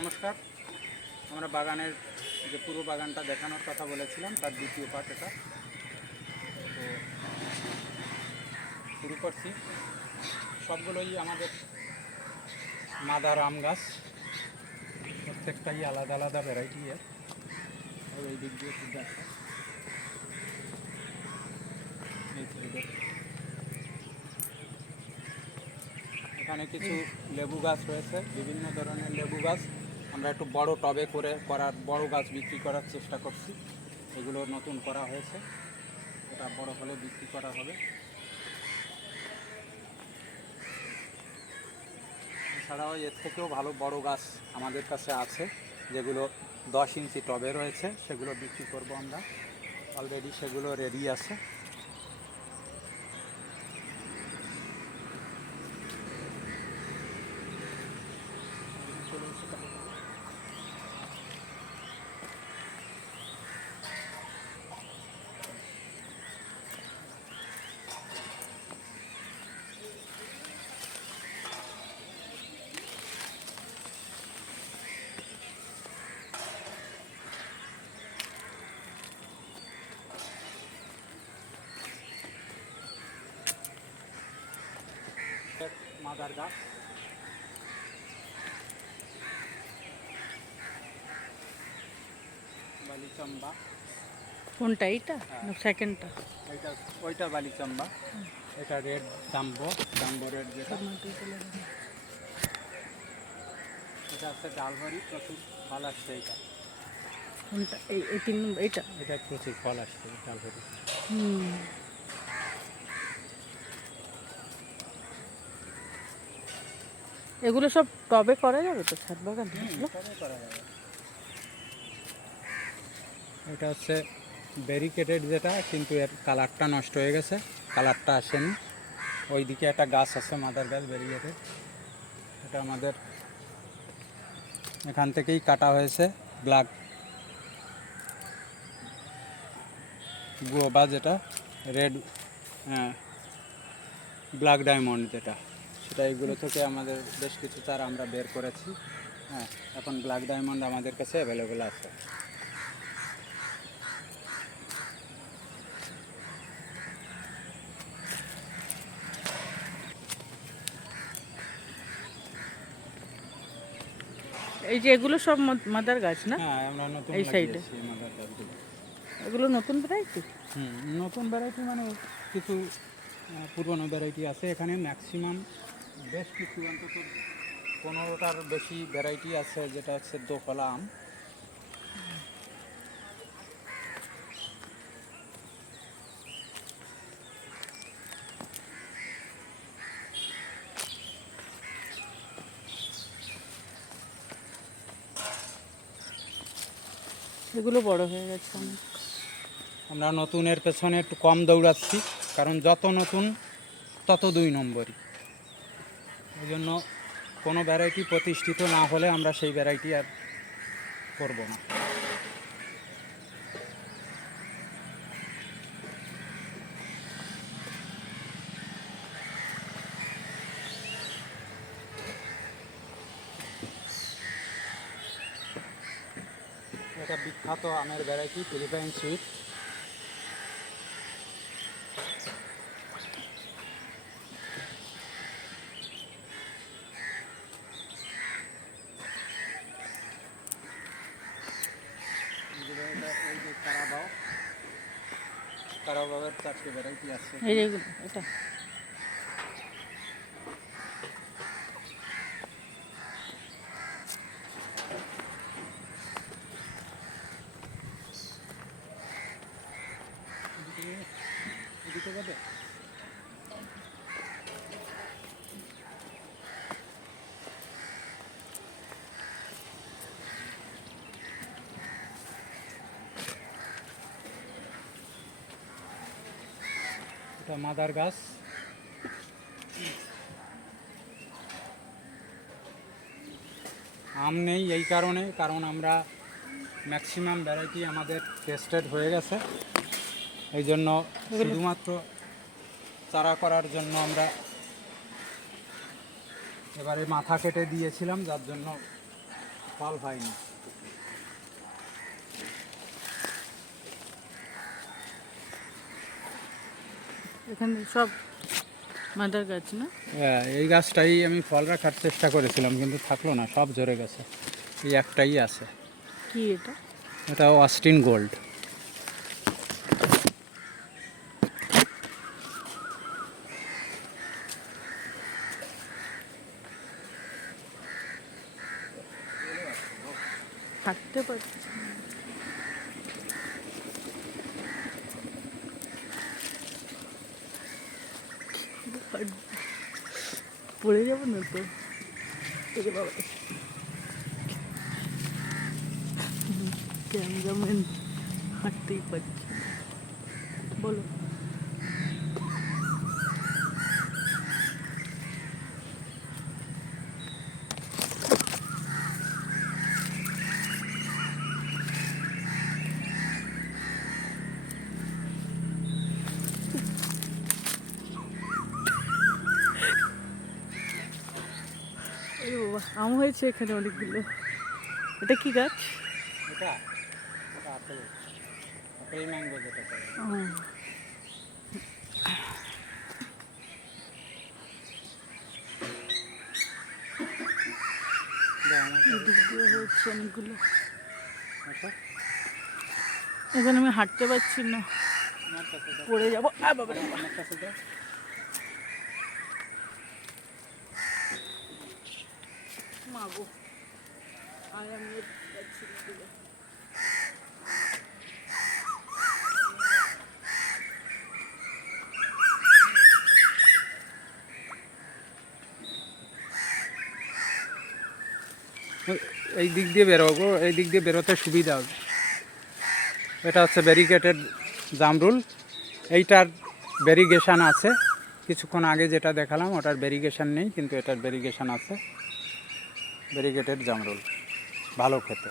নমস্কার। আমরা বাগানের যে পুরো বাগানটা দেখানোর কথা বলেছিলাম তার দ্বিতীয় পার্ট এটা। তো শুরু করছি। সবগুলোই আমাদের মাদার আম গাছ, প্রত্যেকটাই আলাদা আলাদা ভ্যারাইটি এর। এই দিক দিয়ে ঠিক আছে, এই সাইডে এখানে কিছু লেবু গাছ রয়েছে, বিভিন্ন ধরনের লেবু গাছ। আমরা একটু বড় টবে করার বড় গাছ বিক্রি করার চেষ্টা করছি। এগুলো নতুন করা হয়েছে, এটা বড় হলে বিক্রি করা হবে। এছাড়াও এর থেকেও ভালো বড় গাছ আমাদের কাছে আছে, যেগুলো 10 ইঞ্চি টবে রয়েছে, সেগুলো বিক্রি করব আমরা। অলরেডি সেগুলো রেডি আছে। মাদার গাছ, বালিচম্বা। কোনটা এইটা না সেকেন্ডটা? ওইটা বালিচম্বা, এটা রেড জাম্বো রেড যেটা। এটা হচ্ছে ডালভারি, প্রচুর ফল আসছে। এটা কোনটা? এই 3 নম্বর এইটা? এটা প্রচুর ফল আসছে ডালভারি। এগুলো সব টবে করা যাবে তো, ছাদ বাগান? করা যাবে। এটা হচ্ছে ব্যারিকেডেড যেটা, কিন্তু এর কালারটা নষ্ট হয়ে গেছে, কালারটা আসেনি। ওইদিকে একটা গাছ আছে মাদার গাছ ব্যারিকেডেড, এটা আমাদের এখান থেকেই কাটা হয়েছে। ব্ল্যাক গুয়াভা যেটা, রেড ব্ল্যাক ডায়মন্ড যেটা, সেটা এইগুলো থেকে আমাদের বেশ কিছু চারা আমরা বের করেছি। হ্যাঁ, এখন ব্ল্যাক ডায়মন্ড আমাদের কাছে অ্যাভেলেবেল আছে। এই যে এগুলো সব মাদার গাছ না? হ্যাঁ, আমরা নতুন এই সাইডে লাগিয়েছি মাদার গাছগুলো। এগুলো নতুন ভ্যারাইটি? নতুন ভ্যারাইটি মানে কিছু পুরনো ভ্যারাইটি আছে এখানে। ম্যাক্সিমাম বেশ কিছু, অন্তত 15টার বেশি ভ্যারাইটি আছে, যেটা হচ্ছে দোফলা আম। এগুলো বড় হয়ে গেছে অনেক। আমরা নতুনের পেছনে একটু কম দৌড়াচ্ছি, কারণ যত নতুন তত 2 নম্বরই। এই জন্য কোনো ভ্যারাইটি প্রতিষ্ঠিত না হলে আমরা সেই ভ্যারাইটি আর করব না। এটা বিখ্যাত আমের ভ্যারাইটি, ফিলিপাইন সুইট। এই যে কারাবাওয়ের 4টে ভ্যারাইটি আছে। এই যে এটা এদিকে যাবে। এটা মাদার গাছ। আম নেই এই কারণ আমরা ম্যাক্সিমাম ভ্যারাইটি আমাদের টেস্টেড হয়ে গেছে। এই জন্য শুধুমাত্র চারা করার জন্য আমরা এবারে মাথা কেটে দিয়েছিলাম, যার জন্য ফল হয়নি। এখানে সব মাদার গাছ না? হ্যাঁ, এই গাছটাই আমি ফল রাখার চেষ্টা করেছিলাম, কিন্তু থাকলো না, সব ঝরে গেছে। এই একটাই আছে। কি এটা? এটা অস্টিন গোল্ড। হাঁটতে পারছি না। পড়ে যাবো না তো? এরে বাবা, ক্যামেরাম্যান হাঁটতেই পারছি না। বলো। এরে বাবা, আম হয়েছে এখানে অনেকগুলো। এটা কি গাছ? এটা এটা আপেল, আপেল ম্যাঙ্গো যেটা করে। ও, এদিক দিয়ে হয়েছে অনেকগুলো। এখানে আমি হাঁটতে পারছি না, আমার কাছে দাও, পড়ে যাবো। আর বাবা রে বাবা। আমার কাছে দাও। মাগো, আর আমি যাচ্ছি না দিকে। এই দিক দিয়ে বেরোবো, এই দিক দিয়ে বেরোতে সুবিধা হবে। এটা হচ্ছে ব্যারিকেটেড জামরুল। এইটার ব্যারিগেশন আছে, কিছুক্ষণ আগে যেটা দেখালাম ওটার ব্যারিগেশন নেই, কিন্তু এটার ব্যারিগেশন আছে। ব্যারিকেটেড জামরুল ভালো খেতে।